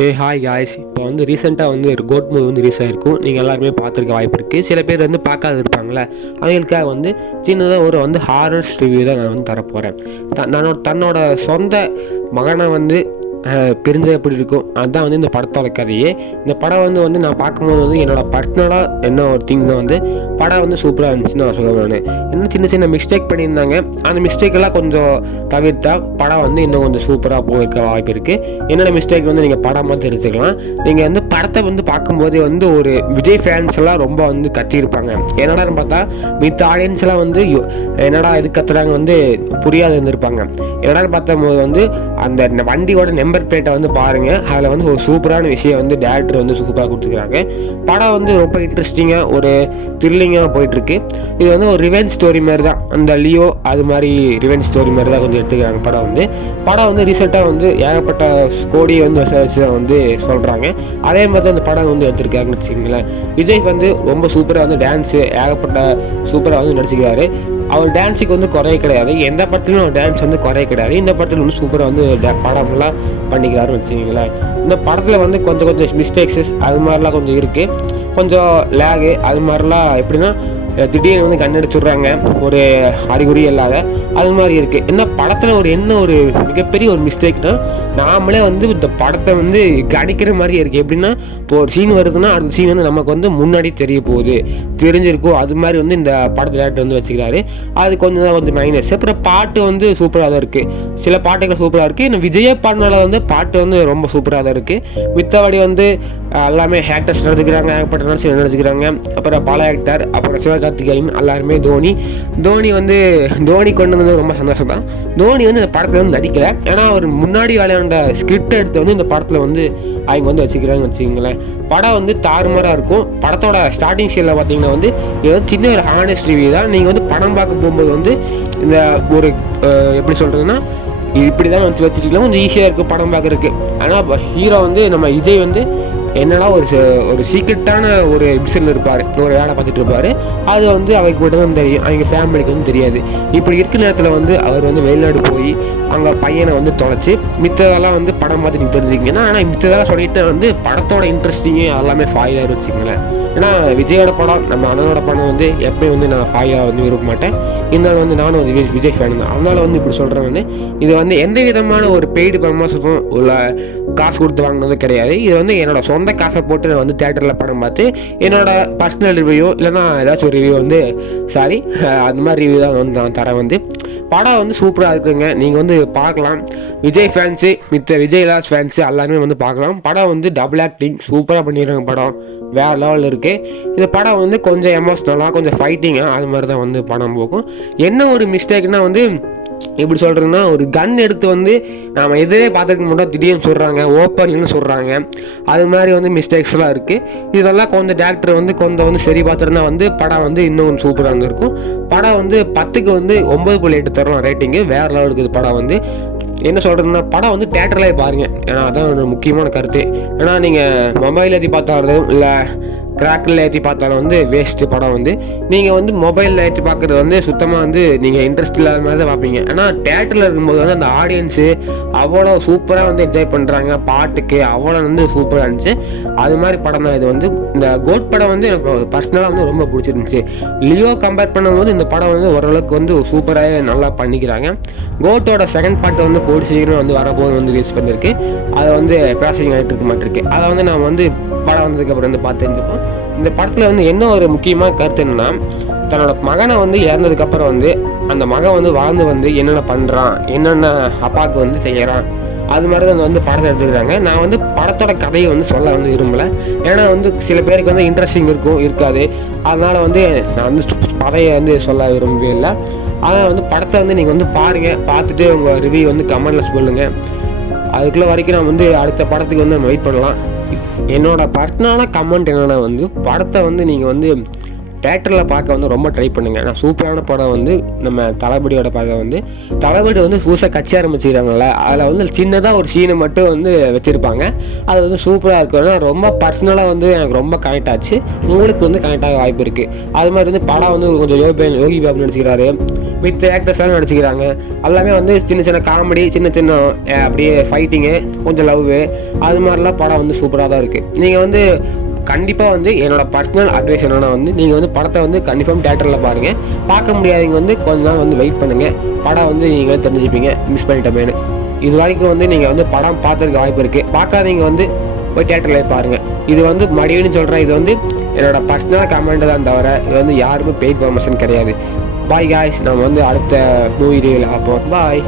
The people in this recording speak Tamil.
Hi guys. இப்போ வந்து ரீசெண்டாக வந்து ஒரு கோட் மூவி வந்து ரிலீஸ் ஆகிருக்கும். நீங்கள் எல்லாருமே பார்த்துருக்க வாய்ப்பு இருக்குது. சில பேர் வந்து பார்க்காத இருப்பாங்களே, அவங்களுக்காக வந்து சின்னதாக ஒரு வந்து ஹாரர்ஸ் ரிவ்யூ தான் நான் வந்து தரப்போகிறேன். தன்னோட சொந்த மகனை வந்து பிரிஞ்ச எப்படி இருக்கும், அதுதான் வந்து இந்த படத்தோட கதையே. இந்த படம் வந்து நான் பார்க்கும்போது வந்து என்னோடய பர்சனலாக என்ன ஒரு திங்னா வந்து படம் வந்து சூப்பராக இருந்துச்சுன்னு நான் சொல்லுவேன். இன்னும் சின்ன சின்ன மிஸ்டேக் பண்ணியிருந்தாங்க, அந்த மிஸ்டேக்கெல்லாம் கொஞ்சம் தவிர்த்தா படம் வந்து இன்னும் கொஞ்சம் சூப்பராக போயிருக்க வாய்ப்பு இருக்குது. என்னென்ன மிஸ்டேக் வந்து நீங்கள் படமாக தெரிஞ்சுக்கலாம். நீங்கள் வந்து படத்தை வந்து பார்க்கும்போது வந்து ஒரு விஜய் ஃபேன்ஸ் எல்லாம் ரொம்ப வந்து கத்தியிருப்பாங்க. என்னடான்னு பார்த்தா மித்த ஆடியன்ஸ் எல்லாம் வந்து என்னடா இது கத்துறாங்க வந்து புரியாது இருந்திருப்பாங்க. என்னடான்னு பார்த்தபோது வந்து அந்த வண்டியோட நம்பர் பிளேட்டை வந்து பாருங்கள். அதில் வந்து ஒரு சூப்பரான விஷயம் வந்து டேரக்டர் வந்து சூப்பராக கொடுத்துருக்காங்க. படம் வந்து ரொம்ப இன்ட்ரெஸ்டிங்காக ஒரு த்ரில்லிங்காக போயிட்டுருக்கு. இது வந்து ஒரு ரிவெஞ்ச் ஸ்டோரி மாதிரி தான், அந்த லியோ அது மாதிரி ரிவெஞ்ச் ஸ்டோரி மாதிரி தான் கொஞ்சம் எடுத்துக்கிறாங்க. படம் வந்து ரீசெண்டாக வந்து ஏகப்பட்ட கோடியை வந்து வந்து சொல்கிறாங்க. அதே மாதிரி தான் அந்த படம் வந்து எடுத்திருக்காங்கன்னு வச்சுக்கோங்களேன். விஜய் வந்து ரொம்ப சூப்பராக வந்து டான்ஸு ஏகப்பட்ட சூப்பராக வந்து நடிச்சுக்கிறாரு. அவர் டான்ஸுக்கு வந்து குறைய கிடையாது, எந்த படத்துலையும் அவர் டான்ஸ் வந்து குறைய கிடையாது. இந்த படத்தில் வந்து சூப்பராக வந்து படம்லாம் பண்ணிக்கிறாருன்னு வச்சுக்கிங்களேன். இந்த படத்தில் வந்து கொஞ்சம் மிஸ்டேக்ஸஸ் அது மாதிரிலாம் கொஞ்சம் இருக்குது. கொஞ்சம் லேகு அது மாதிரிலாம் எப்படின்னா திடீர்னு வந்து கண்ணடிச்சுட்றாங்க, ஒரு அறிகுறி இல்லாத அது மாதிரி இருக்குது. என்ன படத்தில் ஒரு மிகப்பெரிய ஒரு மிஸ்டேக்னா, நாமளே வந்து இந்த படத்தை வந்து கணிக்கிற மாதிரி இருக்குது. எப்படின்னா இப்போ ஒரு சீன் வருதுன்னா அந்த சீன் வந்து நமக்கு வந்து முன்னாடி தெரிஞ்சிருக்கும். அது மாதிரி வந்து இந்த படத்தை டேரக்டர் வந்து வச்சுக்கிறாரு. அது கொஞ்சம் மைனஸ். அப்புறம் பாட்டு வந்து சூப்பராக தான் இருக்குது, சில பாட்டுகள் சூப்பராக இருக்குது. இன்னும் விஜய பாடினால வந்து பாட்டு வந்து ரொம்ப சூப்பராக தான் இருக்குது. மித்தபடி வந்து எல்லாமே ஆக்டர்ஸ் நடிச்சுக்கிறாங்க, ஏகப்பட்ட நடிச்சு நடிச்சுக்கிறாங்க. அப்புறம் பல ஆக்டர், அப்புறம் சிவகார்த்திகேயன், எல்லாருமே தோனி கொண்டு வந்து ரொம்ப சந்தோஷம் தான். தோனி வந்து இந்த படத்தில் வந்து நடிக்கலை, ஏன்னா அவர் முன்னாடி விளையாண்ட ஸ்கிரிப்ட் எடுத்து வந்து இந்த படத்தில் வந்து அவங்க வந்து வச்சுக்கிறாங்கன்னு வச்சுக்கிங்களேன். படம் வந்து தாறுமாறாக இருக்கும். படத்தோட ஸ்டார்டிங் சீனில் பார்த்தீங்கன்னா வந்து இது வந்து சின்ன ஒரு ஹானஸ்ட் ரிவ்யூ தான். நீங்கள் வந்து படம் பார்க்க போகும்போது வந்து இந்த ஒரு எப்படி சொல்கிறதுன்னா இப்படி தான் வச்சுருக்கலாம், கொஞ்சம் ஈஸியாக இருக்கும் படம் பார்க்குறதுக்கு. ஆனால் ஹீரோ வந்து நம்ம விஜய் வந்து என்னன்னா ஒரு சீக்ரெட்டான ஒரு மிஷனில் இருப்பார், ஒரு வேலை பார்த்துட்டு இருப்பார். அது வந்து அவருக்கு மட்டும் தான் தெரியும், அவங்க ஃபேமிலிக்கு வந்து தெரியாது. இப்படி இருக்கிற நேரத்தில் வந்து அவர் வந்து வெளிநாடு போய் அங்கே பையனை வந்து தொலைச்சி மித்ததெல்லாம் வந்து படம் பார்த்து நீங்கள் தெரிஞ்சுக்கிங்கன்னா. ஆனால் மித்ததெல்லாம் சொல்லிட்டு வந்து படத்தோட இன்ட்ரெஸ்டிங்கு எல்லாமே ஃபாயிலாக வச்சுக்கோங்களேன். ஏன்னா விஜயோட படம், நம்ம அண்ணனோட படம் வந்து எப்பயும் வந்து நான் ஃபாயிலாக வந்து விரும்ப மாட்டேன். இருந்தாலும் வந்து நானும் வந்து விஜய் ஃபேன் தான், அதனால வந்து இப்படி சொல்கிறேன். வந்து இது வந்து எந்த விதமான ஒரு பெய்டு ப்ரமோஷனும் உள்ள காசு கொடுத்து வாங்கினது கிடையாது. இது வந்து என்னோடய சொந்த காசை போட்டு நான் வந்து தேட்டரில் படம் பார்த்து என்னோடய பர்சனல் ரிவ்யூ இல்லைனா ஏதாச்சும் ஒரு ரிவ்யூ வந்து அந்த மாதிரி ரிவ்யூ தான் வந்து நான் தரேன். வந்து படம் வந்து சூப்பராக இருக்குங்க, நீங்கள் வந்து பார்க்கலாம். விஜய் ஃபேன்ஸு மித்த விஜய்லாஸ் ஃபேன்ஸு எல்லாருமே வந்து பார்க்கலாம். படம் வந்து டபுள் ஆக்டிங் சூப்பராக பண்ணிடுறாங்க. படம் வேறு லெவலில் இருக்குது. இந்த படம் வந்து கொஞ்சம் எமோஷ்னலாக கொஞ்சம் ஃபைட்டிங்காக அது மாதிரி தான் வந்து படம் போகும். என்ன ஒரு மிஸ்டேக்னால் வந்து எப்படி சொல்கிறதுன்னா, ஒரு கன் எடுத்து வந்து நாம் எதிரே பார்த்துருக்க மாட்டோம், திடீர்னு சொல்கிறாங்க ஓப்பன்லன்னு சொல்கிறாங்க. அது மாதிரி வந்து மிஸ்டேக்ஸ்லாம் இருக்குது. இதெல்லாம் கொஞ்சம் டேரக்டர் வந்து கொஞ்சம் வந்து சரி பார்த்துருந்தா வந்து படம் வந்து இன்னும் கொஞ்சம் சூப்பராக இருந்திருக்கும். படம் வந்து 10க்கு வந்து 9.8 தரலாம் ரேட்டிங்கு, வேறு லெவலுக்கு இது படம் வந்து. என்ன சொல்கிறதுன்னா, படம் வந்து தேட்டர்லேயே பாருங்கள், ஏன்னா அதான் ஒரு முக்கியமான கருத்து. ஏன்னா நீங்கள் மொபைல் ஏற்றி பார்த்தாலும் இல்லை கிராக்கில் ஏற்றி பார்த்தாலும் வந்து வேஸ்ட்டு. படம் வந்து நீங்கள் வந்து மொபைலில் ஏற்றி பார்க்குறது வந்து சுத்தமாக வந்து நீங்கள் இன்ட்ரெஸ்ட் இல்லாத மாதிரி தான் பார்ப்பீங்க. ஆனால் தேட்டரில் இருக்கும்போது வந்து அந்த ஆடியன்ஸு அவ்வளோ சூப்பராக வந்து என்ஜாய் பண்ணுறாங்க, பாட்டுக்கு அவ்வளோ வந்து சூப்பராக இருந்துச்சு. அது மாதிரி படம் தான் இது. வந்து இந்த கோட் படம் வந்து எனக்கு பர்சனலாக வந்து ரொம்ப பிடிச்சிருந்துச்சு. லியோ கம்பேர் பண்ணும்போது இந்த படம் வந்து ஓரளவுக்கு வந்து சூப்பராக நல்லா பண்ணிக்கிறாங்க. கோட்டோட செகண்ட் பார்ட் வந்து கூடி சீக்கிரம் வந்து வரப்போது வந்து ரிலீஸ் பண்ணியிருக்கு. அதை வந்து ப்ராசஸிங் ஆகிட்டு இருக்க மாட்டிருக்கு. அதை வந்து நாம் வந்து படம் வந்ததுக்கப்புறம் வந்து பார்த்து தெரிஞ்சுப்போம். இந்த படத்தில் வந்து என்ன ஒரு முக்கியமான கருத்து என்னென்னா, தன்னோட மகனை வந்து இறந்ததுக்கப்புறம் வந்து அந்த மகன் வந்து வாழ்ந்து வந்து என்னென்ன பண்ணுறான், என்னென்ன அப்பாவுக்கு வந்து செய்கிறான், அது மாதிரி தான் வந்து படத்தை எடுத்துக்கிறாங்க. நான் வந்து படத்தோட கதையை வந்து சொல்ல வந்து விரும்பலை, ஏன்னா வந்து சில பேருக்கு வந்து இன்ட்ரெஸ்டிங் இருக்காது. அதனால் வந்து நான் வந்து கதையை வந்து சொல்ல விரும்பவே இல்லை. ஆனால் வந்து படத்தை வந்து நீங்கள் வந்து பாருங்கள், பார்த்துட்டு உங்கள் ரிவ்யூ வந்து கமெண்டில் சொல்லுங்கள். அதுக்குள்ளே வரைக்கும் நான் வந்து அடுத்த படத்துக்கு வந்து நம்ம வெயிட் பண்ணலாம். என்னோட பர்சனலான கமெண்ட் என்னென்னா வந்து படத்தை வந்து நீங்கள் வந்து தேட்டரில் பார்க்க வந்து ரொம்ப ட்ரை பண்ணுங்கள். நான் சூப்பரான படம் வந்து நம்ம தளபதியோட பார்க்க வந்து தளபதி வந்து புதுசாக கட்சி ஆரம்பிச்சுக்கிறாங்கல்ல, அதில் வந்து சின்னதாக ஒரு சீனை மட்டும் வந்து வச்சுருப்பாங்க. அது வந்து சூப்பராக இருக்கும். ஏன்னா ரொம்ப பர்சனலாக வந்து எனக்கு ரொம்ப கனெக்ட் ஆச்சு, உங்களுக்கு வந்து கனெக்ட் ஆக வாய்ப்பு இருக்குது. அது மாதிரி வந்து படம் வந்து கொஞ்சம் யோகி பாபு நடிச்சுக்கிறாரு, மித்த ஆக்டர்ஸ்லாம் நடிச்சுக்கிறாங்க. எல்லாமே வந்து சின்ன சின்ன காமெடி, சின்ன சின்ன அப்படியே ஃபைட்டிங்கு, கொஞ்சம் லவ்வு, அது மாதிரிலாம் படம் வந்து சூப்பராக தான் இருக்குது. நீங்கள் வந்து கண்டிப்பாக வந்து என்னோடய பர்சனல் அட்வைஸ் என்னென்னா வந்து நீங்கள் வந்து படத்தை வந்து கன்ஃபார்ம் தேட்டரில் பாருங்கள். பார்க்க முடியாதவங்க வந்து கொஞ்ச நாள் வந்து வெயிட் பண்ணுங்கள். படம் வந்து நீங்கள் தெரிஞ்சுப்பீங்க மிஸ் பண்ணிட்டோமேனு. இது வரைக்கும் வந்து நீங்கள் வந்து படம் பார்த்துருக்க வாய்ப்பு இருக்குது. பார்க்காதீங்க வந்து போய் தேட்டரில் பாருங்கள். இது வந்து மறுபடியும் சொல்கிறேன், இது வந்து என்னோடய பர்சனல் கமெண்ட் தான் தவிர இது வந்து யாருமே பெய்ட் ப்ரமோஷன் கிடையாது. பாய் காய்ஸ், நம்ம வந்து அடுத்த மூவி ரிவ்யூவில் பார்ப்போம். பாய்.